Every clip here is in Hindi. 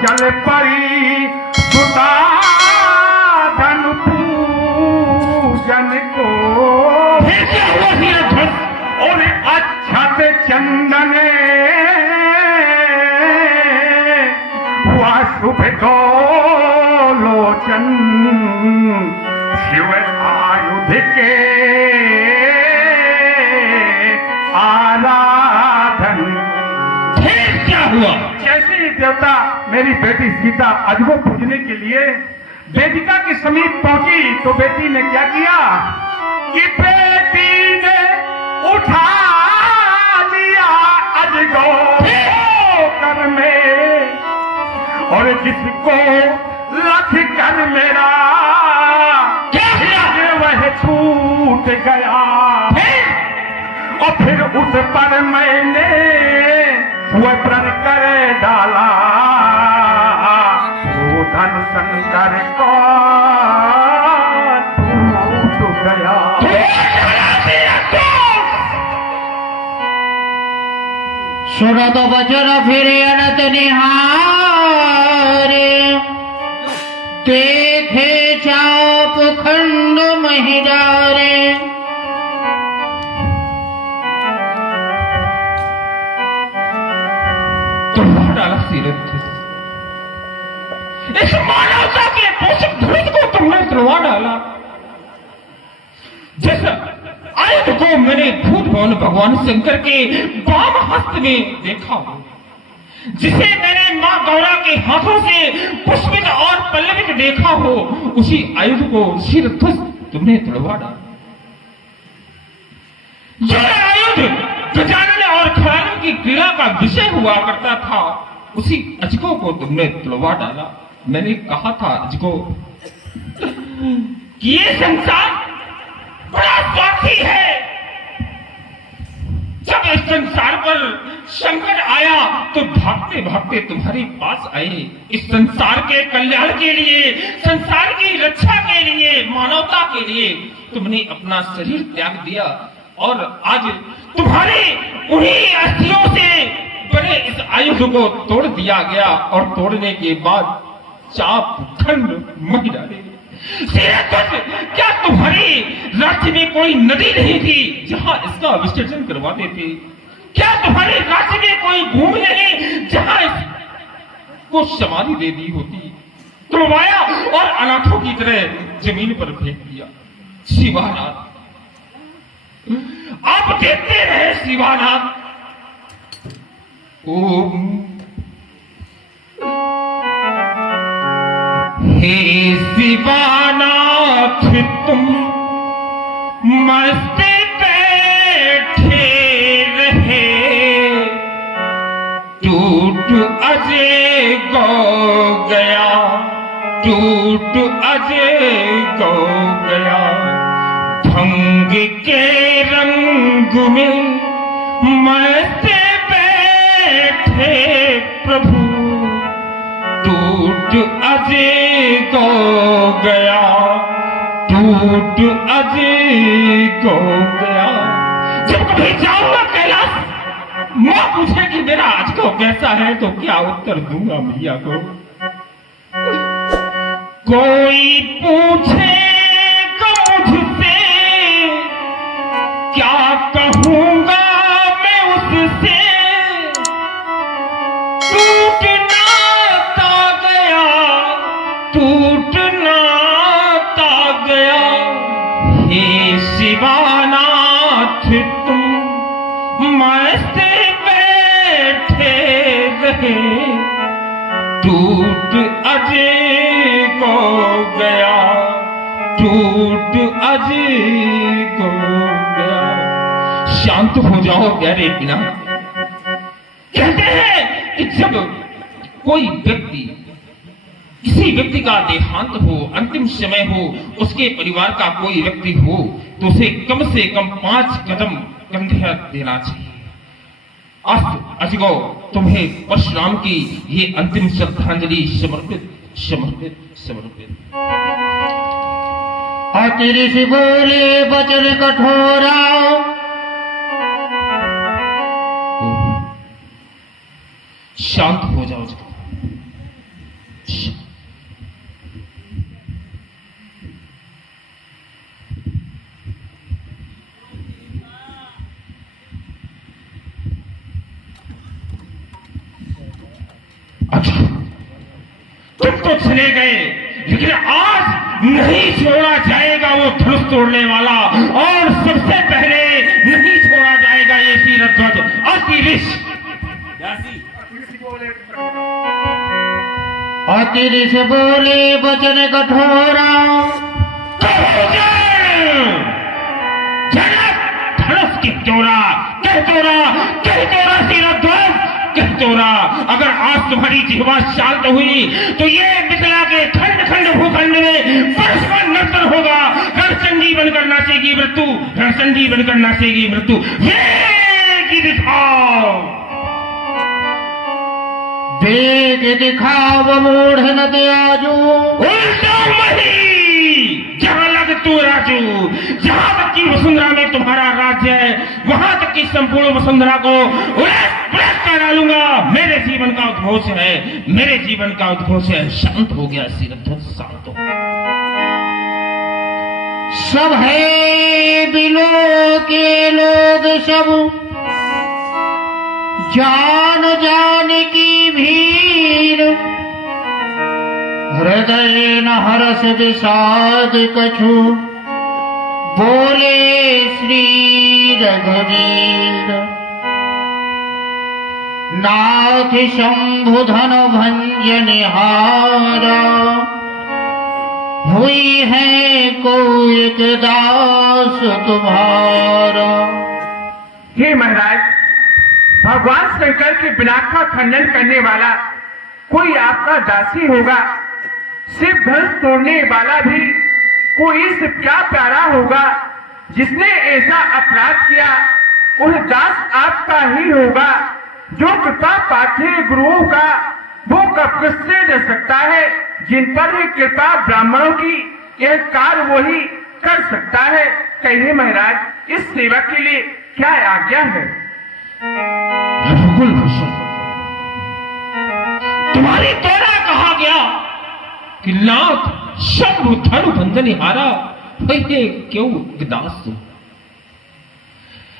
चल पड़ी सुता धन पूजन को। फिर क्या हुआ हीराधन? और अक्षत चंदन हुआ शुभ को लोचन शिव आयुध के आराधन। फिर क्या हुआ? जैसे ही देवता मेरी बेटी सीता अजगो पूजने के लिए वेदिका के समीप पहुंची तो बेटी ने क्या किया कि बेटी ने उठा लिया अजगो कर में, और जिसको लख कर मेरा वह छूट गया। और फिर उस पर मैंने वह प्रण कर डाला वो धन शंकर को टूट गया। सुनत बचन फिर अनत निहारे, देखे चाप खंड महिडारे। तुम डाला सिरत इस मानवता के पोषक धूत को तुमने तुड़वा डाला। जैसा आयुध को मैंने भूत भवन भगवान शंकर के वाम हस्त में देखा हो, जिसे मैंने मां गौरा के हाथों से पुष्पित और पल्लवित देखा हो, उसी आयुध को शिरध्वस्त तुमने तुड़वा डाला। यह आयुध गजानन और खड़ानन की क्रीड़ा का विषय हुआ करता था, उसी अजगो को तुमने तुड़वा डाला। मैंने कहा था अजगो कि ये संसार बड़ा स्वार्थी है। जब इस संसार पर संकट आया तो भागते भागते तुम्हारे पास आए। इस संसार के कल्याण के लिए, संसार की रक्षा के लिए, मानवता के लिए तुमने अपना शरीर त्याग दिया। और आज तुम्हारे उन्हीं अस्थियों से बने इस आयुध को तोड़ दिया गया, और तोड़ने के बाद चाप खंड मह डाले। क्या तुम्हारी राज्य में कोई नदी नहीं थी जहां इसका विसर्जन करवाते थे? क्या तुम्हारे राज्य में कोई भूमि नहीं जहां इसको समाधि दे दी होती? तुड़वाया और अनाथों की तरह जमीन पर फेंक दिया। शिवानाथ, आप देखते रहे शिवानाथ। ओम हे शिवानाथ, तुम मस्त बैठे रहे, टूट अजय गो गया, टूट अजय गो गया। भंग के रंग में मस्त बैठे प्रभु, टूट अजय गो गया, टूट अजय गो गया। जब कभी जाऊंगा कैलाश, मां पूछे कि मेरा आज को कैसा है, तो क्या उत्तर दूंगा मैया को? कोई पूछे मुझसे क्या कहूंगा मैं उससे, टूटना ता गया, टूटना ता गया। हे शिवानाथ, तुम मस्त बैठे रहे, टूट अजय को गया, टूट अजय को गया। शांत हो जाओ प्यारे बिना। कहते हैं कि जब कोई व्यक्ति, किसी व्यक्ति का देहांत हो, अंतिम समय हो, उसके परिवार का कोई व्यक्ति हो, तो उसे कम से कम 5 कदम कंधे देना चाहिए। अजगो, तुम्हें परशुराम की ये अंतिम श्रद्धांजलि समर्पित समर्पित समर्पित। अति ऋषि बोले वचन कठोरा, शांत हो जाओ। चले गए, लेकिन आज नहीं छोड़ा जाएगा वो धनुष तोड़ने वाला, और सबसे पहले नहीं छोड़ा जाएगा ये शीरध्वज अतिरिश। अतिरिश बोले वचन कठोरा, धनुष की चोरा, कह चोरा शीरध्वज, कह चोरा। अगर आज तुम्हारी जिह्वा शांत हुई तो ये मिथिला के खंड खंड भूखंड में परस्पर नर्तन होगा। रणसंजी बनकर नाचेगी मृत्यु, रणसंजी बनकर नाचेगी मृत्यु। वेग दिखाओ, वेग दिखाओ मूढ़ न त्याजू, उल्टा मही जहां लग तू राजू। जहां तक की वसुंधरा में तुम्हारा राज्य है, वहां तक की संपूर्ण वसुंधरा को उलट पलट कर डालूंगा। मेरे जीवन का उद्घोष है, मेरे जीवन का उद्घोष है। शांत हो गया शीरध्वज, शांत हो। सब है बिलो के लोग सब, जान जान की भीड़, हृदय न हरस विषाद कछु, बोले श्री रघुवीर। नाथ शंभु धन भंजनिहारा, हुई है को एक दास तुम्हारा। हे महाराज, भगवान शंकर के विनाश का खंडन करने वाला कोई आपका दासी होगा, शिव धनुष तोड़ने वाला भी कोई शिव क्या प्यारा होगा। जिसने ऐसा अपराध किया उस दास आपका ही होगा। जो कृपा पाथे गुरुओं का वो कब किससे डर सकता है। जिन पर है कृपा ब्राह्मणों की, यह कार्य वही कर सकता है। कहिए महाराज, इस सेवा के लिए क्या आज्ञा है। रघुकुल भूषण, तुम्हारी तोड़ा कहा गया कि नाथ शंभु धनु बंधनिहारा, वही क्यों दास हो।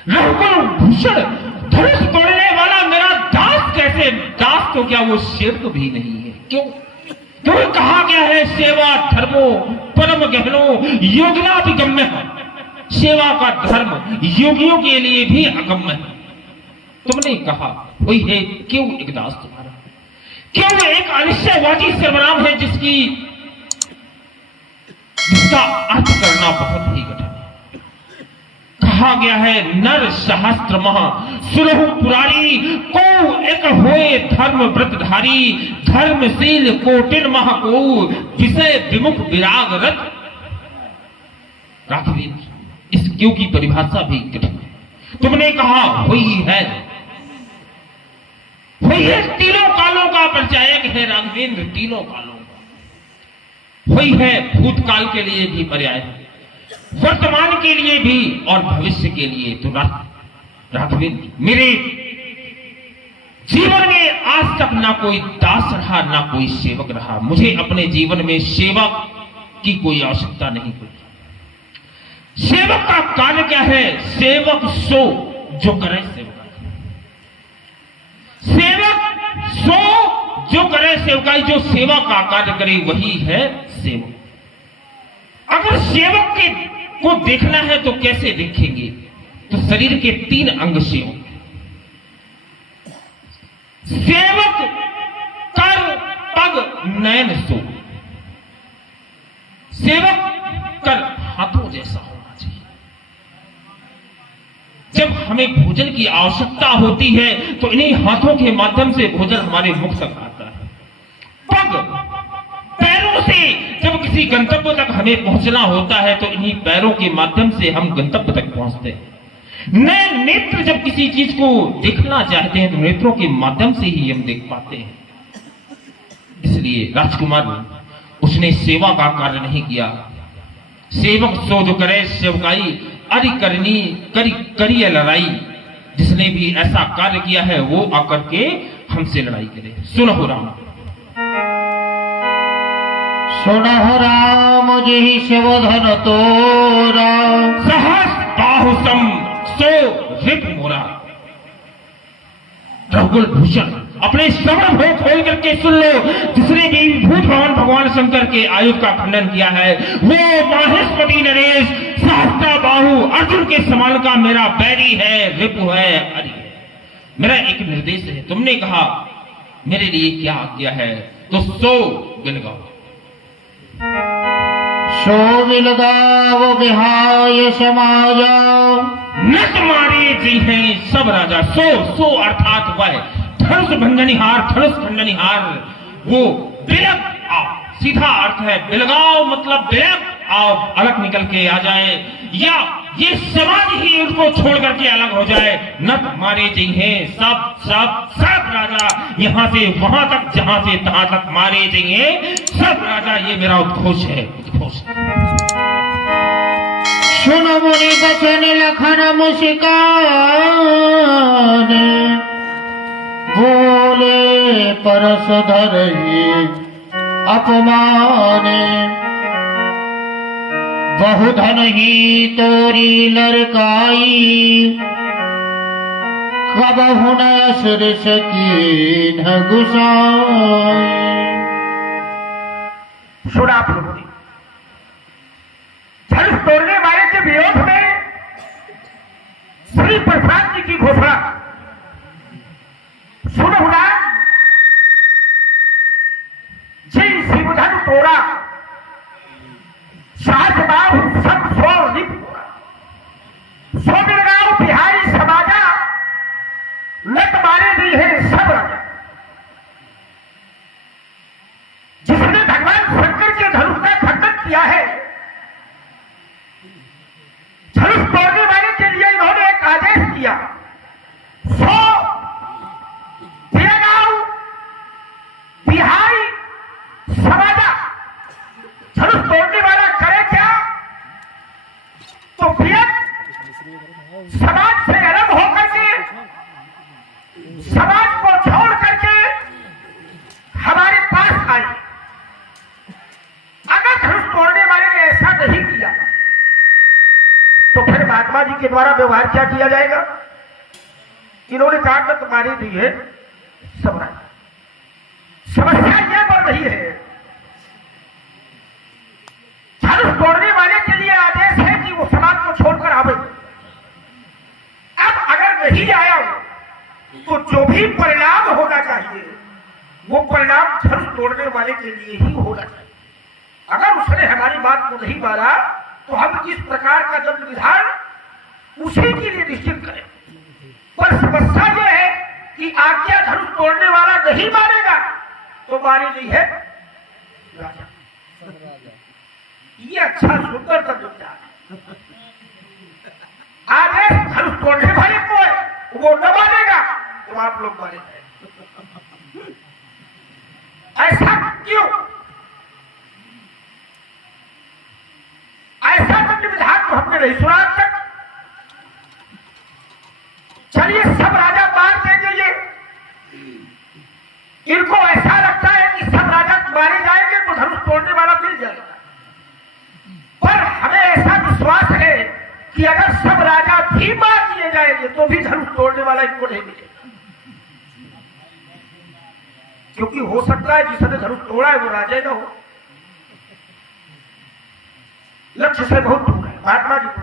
रघुकुल भूषण, धनुष तोड़ने वाला मेरा दास कैसे? दास तो क्या वो शेर तो भी नहीं है। क्यों? क्यों कहा गया है सेवा धर्मो परम गहनो योगिना भी गम्य है। सेवा का धर्म योगियों के लिए भी अगम्य है। तुमने कहा वही है, क्यों एक दास तुम्हारा? क्यों एक अनिश्चयवादी सर्वनाम है जिसका अर्थ करना बहुत ही कठिन है। कहा गया है नर सहस्त्र महा सुरहु पुरारी, को एक होए धर्म व्रतधारी, धर्मशील कोटिन महा को विषय विमुख विराग रत। राघवेंद्र, इस क्यों की परिभाषा भी कठिन है। तुमने कहा वही है, वही है तीनों कालों का परिचायक है राघवेंद्र, तीनों कालों का। वही है भूतकाल के लिए भी पर्याय है, वर्तमान के लिए भी और भविष्य के लिए। तो राघवेंद्र, मेरे जीवन में आज तक ना कोई दास रहा ना कोई सेवक रहा। मुझे अपने जीवन में सेवक की कोई आवश्यकता नहीं पड़ी। सेवक का कार्य क्या है? सेवक सो जो करे सेवक, सेवक सो जो करे सेवकाई, जो सेवा का कार्य करे वही है सेवक। अगर सेवक को देखना है तो कैसे देखेंगे? तो शरीर के 3 अंग सेवक, सेवक कर पग नयन सो। सेवक कर हाथों जैसा होना चाहिए। जब हमें भोजन की आवश्यकता होती है तो इन्हीं हाथों के माध्यम से भोजन हमारे मुख तक आता है। पग, पैरों से जब किसी गंतव्य तक हमें पहुंचना होता है तो इन्हीं पैरों के माध्यम से हम गंतव्य तक पहुंचते हैं। नए नेत्र जब किसी चीज को देखना चाहते हैं तो नेत्रों के माध्यम से ही हम देख पाते हैं। इसलिए राजकुमार, उसने सेवा का कार्य नहीं किया। सेवक सो जो करे सेवकाई, अरि करनी करिए लड़ाई। जिसने भी ऐसा कार्य किया है वो आकर के हमसे लड़ाई करे। सुनो राम, सुनहु राम जी शिवधन तोरा, सहस बाहुसम सो रिप मोरा। रघुकुल भूषण, अपने श्रवण भोग खोल करके सुन लो। जिसने भी भूत भवन भगवान शंकर के आयुध का खंडन किया है वो माहेश्वरी नरेश सहस्त्र बाहु अर्जुन के समान का मेरा बैरी है, रिपु है, हरि है। मेरा एक निर्देश है, तुमने कहा मेरे लिए क्या आज्ञा है, तो सो बिलगाओ। सो बिलगाओ विहाय समाजा, न तुम्हारे जी हैं सब राजा। सो अर्थात वह धनुष भंजनिहार, धनुष खंडनिहार, वो बिलग आओ, सीधा अर्थ है बिलगाओ मतलब बिलग आओ, अलग निकल के आ जाए, या ये समाज ही उनको छोड़ करके अलग हो जाए। न तुम्हारे जी हैं सब सब सब राजा, यहाँ से वहां तक, जहां से तहां तक मारे जी हैं सब राजा। ये मेरा उद्घोष है, उद्घोष। सुन मुनि बचन लखन मुस्कान, बोले परस धरहि अपमाने, बहुधन ही तोरी लड़काई, कबहु न सिरस कीन्ह गुसाई। सुना प्रभु जी, धनुष तोड़ने वाले के विरोध में श्री प्रसाद जी की घोषणा सुन हुआ। जिन शिवधन तोड़ा सात बाहु सब सो निप तोड़ा, सो बिलगाओ बिहारी समाजा, नत मारे दी है सब राजा। जिसने भगवान शंकर के धनुष का खंडन किया है, धनुष तोड़ने वाले के लिए इन्होंने एक आदेश किया, सो बिलगाओ बिहारी समाजा। धनुष तोड़ने वाला करे क्या, तो बियत समाज से अलग होकर के, समाज को छोड़ करके हमारे पास आए। अगर धनुष तोड़ने वाले ने ऐसा नहीं किया तो फिर महात्मा जी के द्वारा व्यवहार क्या किया जाएगा। इन्होंने कहा कि तुम्हारी दी है सब राजा। समस्या यह बढ़ रही है, धनुष तोड़ने वाले के लिए आदेश है कि वो समाज को छोड़कर आवे। अब अगर नहीं आया तो जो भी परिणाम होना चाहिए वो परिणाम धनुष तोड़ने वाले के लिए ही होना चाहिए। अगर उसने हमारी बात को नहीं माना तो हम इस प्रकार का दंड विधान उसी के लिए निश्चित करें। पर समस्या यह है कि आज्ञा धनुष तोड़ने वाला नहीं मानेगा तो मानी नहीं है राजा। ये अच्छा सुंदर का विचार है। आदेश धनुष तोड़ने वाले को है, वो न मानेगा तो आप लोग मानेंगे। ऐसा क्यों? ऐसा दंड विधान तो हमने नहीं सुना अब तक। चलिए सब राजा मार देंगे, ये इनको ऐसा लगता है कि सब राजा मारे जाएंगे तो धनुष तोड़ने वाला मिल जाएगा। पर हमें ऐसा विश्वास है कि अगर सब राजा भी मार दिए जाएंगे तो भी धनुष तोड़ने वाला इनको नहीं मिलेगा। क्योंकि हो सकता है जिसने धनुष तोड़ा है वो राजा ही ना हो, लक्ष्य से बहुत दूर है। महात्मा जी को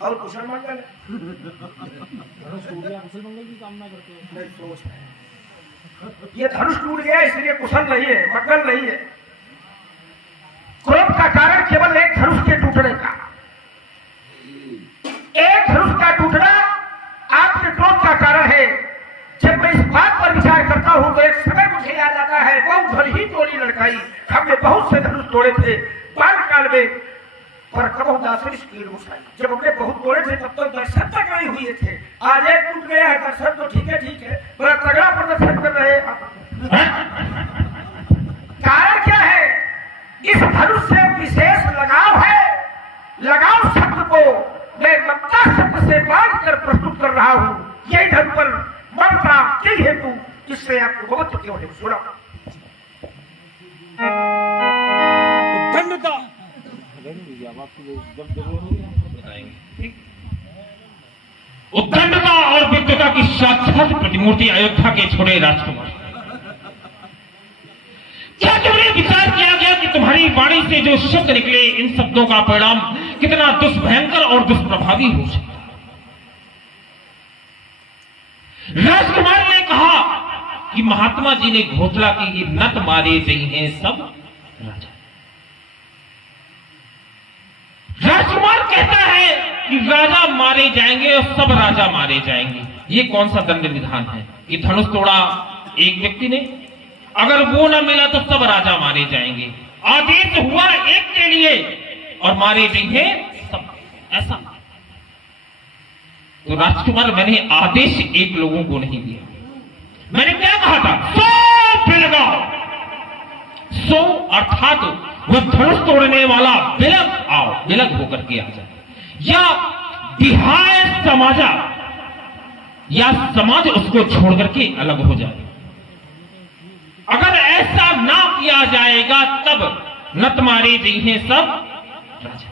और कुशल मंगल है, कुशल मंगल की कामना करते हैं। नहीं सोच है ये धनुष टूट गया इसलिए कुशल नहीं है, मंगल नहीं है। क्रोध का कारण केवल एक धनुष के टूटने का, एक धनुष का टूटना आपके क्रोध का कारण है। जब मैं इस बात पर विचार करता हूं तो एक समय मुझे याद आता है, बहुत धन ही तोड़ी लड़काई। हमने बहुत से धनुष तोड़े थे बाल काल में, पर कब दासरी जब हमने बहुत तोड़े थे तब तो दर्शन तक नहीं हुए थे। आज एक टूट गया है, दर्शन तो ठीक है, बड़ा तगड़ा प्रदर्शन कर रहे हैं। कारण क्या है? इस धनुष से विशेष लगाव है। लगाव शब्द को मैं ममता शब्द से बांध कर प्रस्तुत कर रहा हूं। यही धन पर ममता यही हेतु, इससे आपको बहुत क्यों है सुना। दंडता आपको जब जरूरत होगी हम बताएंगे। उद्दंडता और विद्वता की साक्षात प्रतिमूर्ति अयोध्या के छोड़े राजकुमार, क्या तुमने विचार किया गया कि तुम्हारी वाणी से जो शब्द निकले, इन शब्दों का परिणाम कितना दुष्भयंकर और दुष्प्रभावी हो सकता? राजकुमार ने कहा कि महात्मा जी ने घोषणा की कि नत मारे जाइए सब राजा। राजकुमार कहता है कि राजा मारे जाएंगे और सब राजा मारे जाएंगे। ये कौन सा दंड विधान है कि धनुष तोड़ा एक व्यक्ति ने, अगर वो ना मिला तो सब राजा मारे जाएंगे। आदेश हुआ एक के लिए और मारे जाएंगे सब, ऐसा। तो राजकुमार, मैंने आदेश एक लोगों को नहीं दिया। मैंने क्या कहा था? 100 बिलगाओ। 100 अर्थात वह धनुष तोड़ने वाला बिलग आओ, बिलग होकर के आ जाए, या बिहाय समाजा, या समाज उसको छोड़ करके अलग हो जाए। अगर ऐसा ना किया जाएगा तब नत मारे जाइए सब राजा।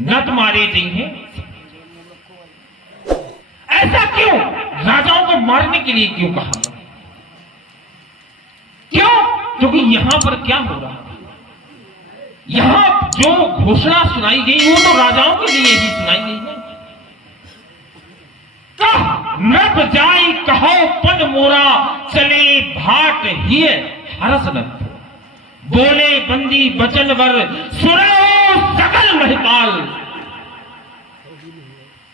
नत मारे जाइए। ऐसा क्यों? राजाओं को मारने के लिए क्यों कहा? क्यों? क्योंकि यहां पर क्या हो रहा है, यहां जो घोषणा सुनाई गई वो तो राजाओं के लिए ही सुनाई गई है। कह नत जाई कहो पद मोरा, चले भाट ही हरस नत, बोले बंदी बचन वर, सुनो सकल महिपाल,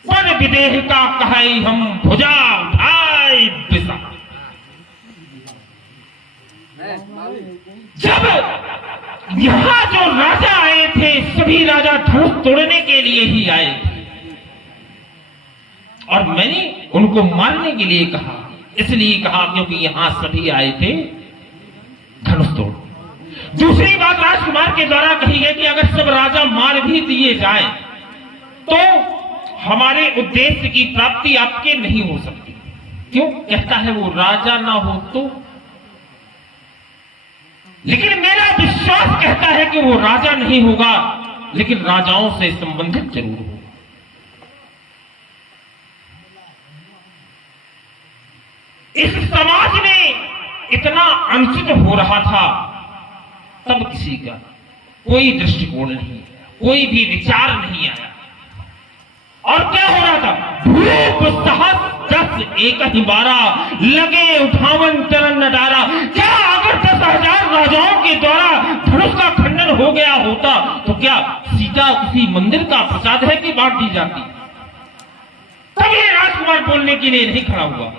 पर विदेह का कहाई हम भुजा उठाई बिसा। जब यहां जो राजा आए थे, सभी राजा धनुष तोड़ने के लिए ही आए थे, और मैंने उनको मारने के लिए कहा, इसलिए कहा क्योंकि यहां सभी आए थे धनुष तोड़। दूसरी बात राजकुमार के द्वारा कही है कि अगर सब राजा मार भी दिए जाए तो हमारे उद्देश्य की प्राप्ति आपके नहीं हो सकती। क्यों? कहता है वो राजा ना हो तो, लेकिन मेरा विश्वास कहता है कि वो राजा नहीं होगा, लेकिन राजाओं से संबंधित जरूर होगा। इस समाज में इतना अनुचित हो रहा था, तब किसी का कोई दृष्टिकोण नहीं, कोई भी विचार नहीं आया। और क्या हो रहा था? भूप सहस 10 एक ही 12, लगे उठावन चरण नडारा। क्या अगर 10,000 राजाओं के द्वारा धनुष का खंडन हो गया होता तो क्या सीता किसी मंदिर का प्रसाद है कि बांट दी जाती? तब ये राजकुमार बोलने के लिए नहीं खड़ा हुआ।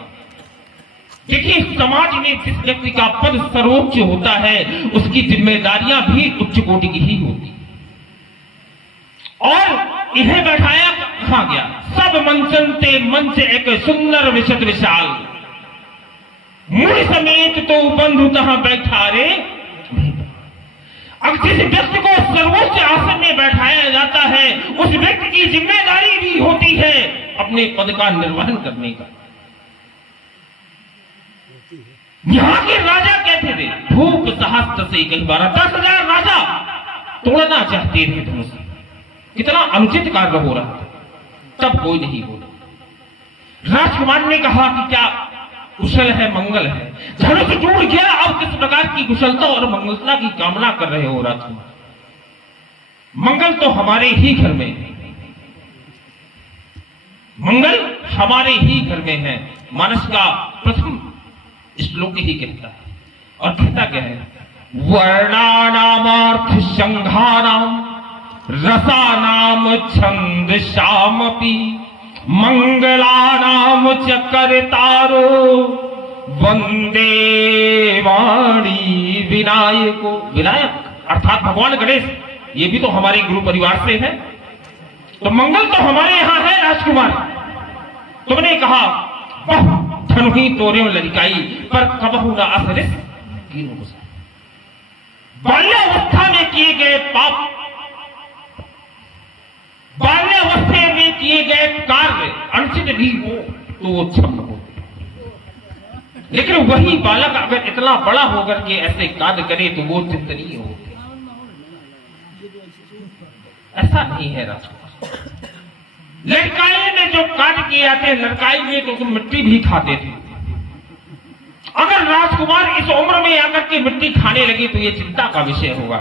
देखिए, समाज में जिस व्यक्ति का पद सर्वोच्च होता है उसकी जिम्मेदारियां भी उच्च कोटि की ही होती। और इन्हें बैठाया कहां गया? सब मंचन ते मंच एक सुंदर विशद विशाल, मुड़ समेत तो बंधु तहां बैठा रे। अब जिस व्यक्ति को सर्वोच्च आसन में बैठाया जाता है उस व्यक्ति की जिम्मेदारी भी होती है अपने पद का निर्वहन करने का। यहां के राजा कहते थे भूप सहस्त्र से कई बार 10,000 राजा तोड़ना चाहते थे धनुष। कितना अनुचित कार्य हो रहा था, तब कोई नहीं बोला। राजकुमार ने कहा कि क्या कुशल है, मंगल है? धनुष टूट गया, अब किस प्रकार की कुशलता और मंगलता की कामना कर रहे हो राजकुमार? मंगल तो हमारे ही घर में है, मंगल हमारे ही घर में है। मानस का प्रथम श्लोक ही कहता है, और कहता क्या है? वर्णानामर्थ संघानाम रसानाम छंद शामपि, मंगलानाम च करतारो वंदे वाणी विनायको। विनायक अर्थात भगवान गणेश, ये भी तो हमारे गुरु परिवार से है, तो मंगल तो हमारे यहां है। राजकुमार, तुमने कहा बहु धनु ही तोरे लड़काई, पर कबहू न असरिस कीनो गुस्सा। बाल्यावस्था में किए गए पाप, बाल्यावस्था में किए गए कार्य अनुचित भी हो तो वो क्षम हो। लेकिन वही बालक अगर इतना बड़ा होकर के ऐसे कार्य करे तो वो चिंतनीय हो। ऐसा नहीं है राजकुमार। लड़काई ने जो कार्य किए थे, लड़काई में तो मिट्टी भी खाते थे। अगर राजकुमार इस उम्र में आकर के मिट्टी खाने लगे तो ये चिंता का विषय होगा।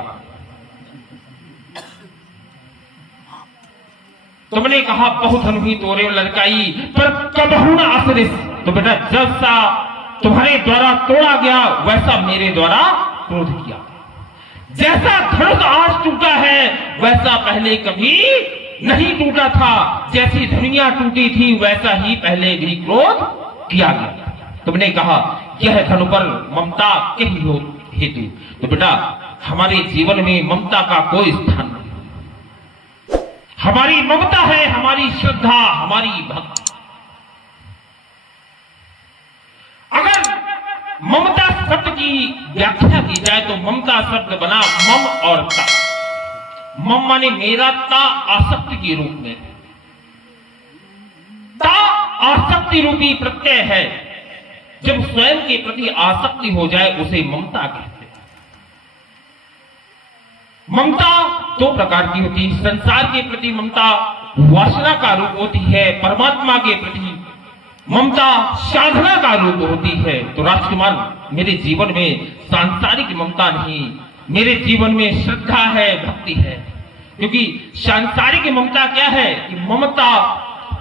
तुमने कहा बहुत अनुभवी तोरे लड़काई पर कबहू न आश्रित। तो बेटा जैसा तुम्हारे द्वारा तोड़ा गया वैसा मेरे द्वारा क्रोध किया। जैसा धनुष आज टूटा है वैसा पहले कभी नहीं टूटा था। जैसी दुनिया टूटी थी वैसा ही पहले भी क्रोध किया गया। तुमने कहा यह धनु पर ममता के हेतु। तो बेटा हमारे जीवन में ममता का कोई स्थान नहीं। हमारी ममता है हमारी श्रद्धा, हमारी भक्ति। अगर ममता शब्द की व्याख्या की जाए तो ममता शब्द बना मम और ता। मम माने मेरा, ता आसक्ति के रूप में। ता आसक्ति रूपी प्रत्यय है। जब स्वयं के प्रति आसक्ति हो जाए उसे ममता कहते हैं। ममता दो प्रकार की होती है। संसार के प्रति ममता वासना का रूप होती है, परमात्मा के प्रति ममता साधना का रूप होती है। तो राजकुमार मेरे जीवन में सांसारिक ममता नहीं, मेरे जीवन में श्रद्धा है, भक्ति है। क्योंकि सांसारिक ममता क्या है कि ममता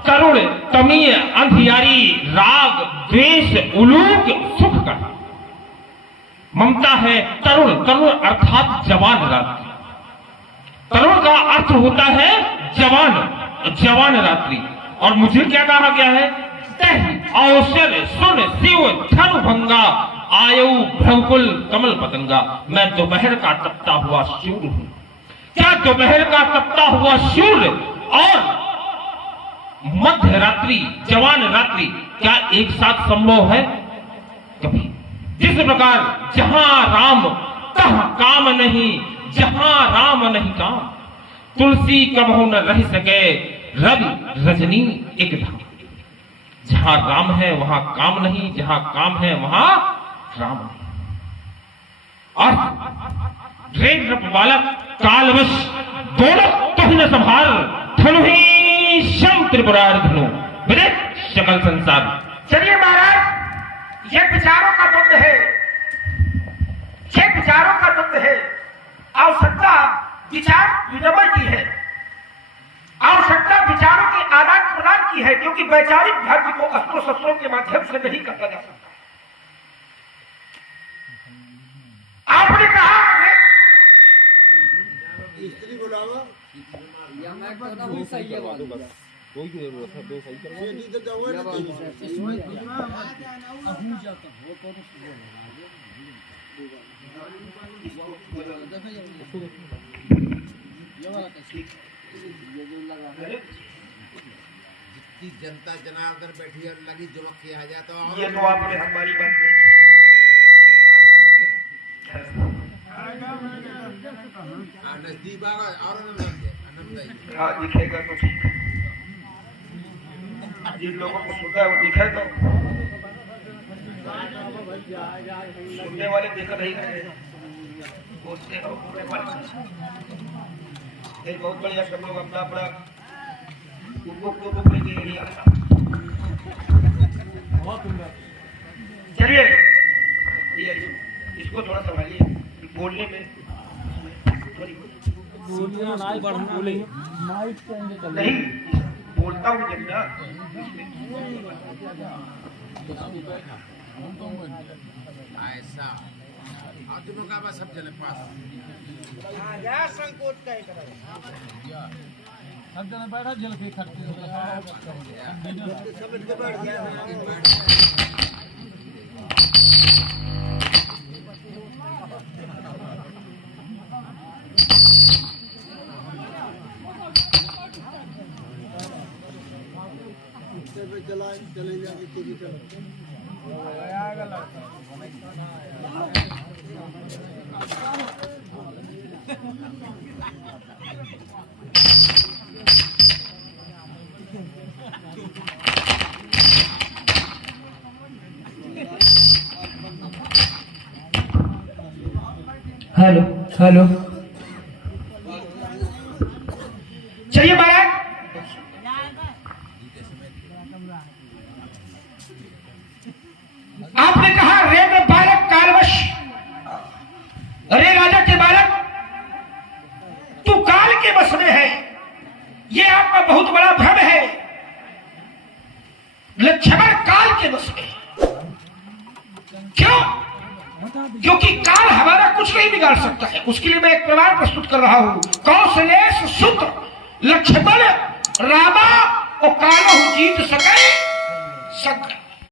करुण, तमीय, अंधियारी, राग, द्वेष, उलूक, सुख का। ममता है तरुण, तरुण अर्थात जवान रात्रि। तरुण का अर्थ होता है जवान, जवान रात्रि। और मुझे क्या कहा गया है? अवसर सुन शिव धनु भंगा, आयु भ्रंकुल कमल पतंगा। मैं दोपहर का तपता हुआ सूर्य हूं। क्या दोपहर का तपता हुआ सूर्य और मध्य रात्रि, जवान रात्रि क्या एक साथ संभव है? कभी। जिस प्रकार जहां राम तह काम नहीं, जहां राम नहीं काम, तुलसी कबहू न रह सके, रवि रजनी एक धाम। जहां राम है वहां काम नहीं, जहां काम है वहां राम नहीं। और रेत रप बालक कालवश दौलत तो ही न संभार, धनु ही शम त्रिपुरार धनु विदित सकल संसार। चलिए महाराज, ये विचारों का द्वंद है, ये विचारों का द्वंद है। आवश्यकता विचार विनिमय की है, आवश्यकता विचारों के आदान प्रदान की है। क्योंकि वैचारिक भाग्य को अस्त्रों शस्त्रों के माध्यम से नहीं करता जा सकता। आपने कहा स्त्री बुलावा सही है बात। कोई की जरूरत है? दो सही करवा ये नहीं तो जाओगे ना जितनी जनता जनार्दन बैठी है लगी जुमक किया जाए तो ये तो आपने हमारी बात कही। नजदीक और हाँ दिखेगा तो ठीक है। जिन लोगों को सुनता है वो दिखे तो सुनने वाले देख नहीं रहे, बोलते हो पूरे पर। एक बहुत बढ़िया सब लोग अपना अपना बुक लेके एरिया। चलिए ये इसको थोड़ा संभालिए, बोलने में नहीं बोलता हूँ जब ना ऐसा और तुम लोग का सब जने पास संकोच का सब जने बैठा जल के खर्चे समझ के बैठ गया। चले जाके तेरी तरफ हेलो हेलो। चलिए महाराज, आपने कहा रे में बालक कालवश, अरे राजा के बालक तू काल के बस में है, ये आपका बहुत बड़ा भ्रम है। लक्ष्मण काल के बस में, क्यों? क्योंकि काल हमारा कुछ नहीं बिगाड़ सकता है। उसके लिए मैं एक प्रमाण प्रस्तुत कर रहा हूं। कौशलेश सूत्र लक्ष्मण रामा और काल जीत सके सक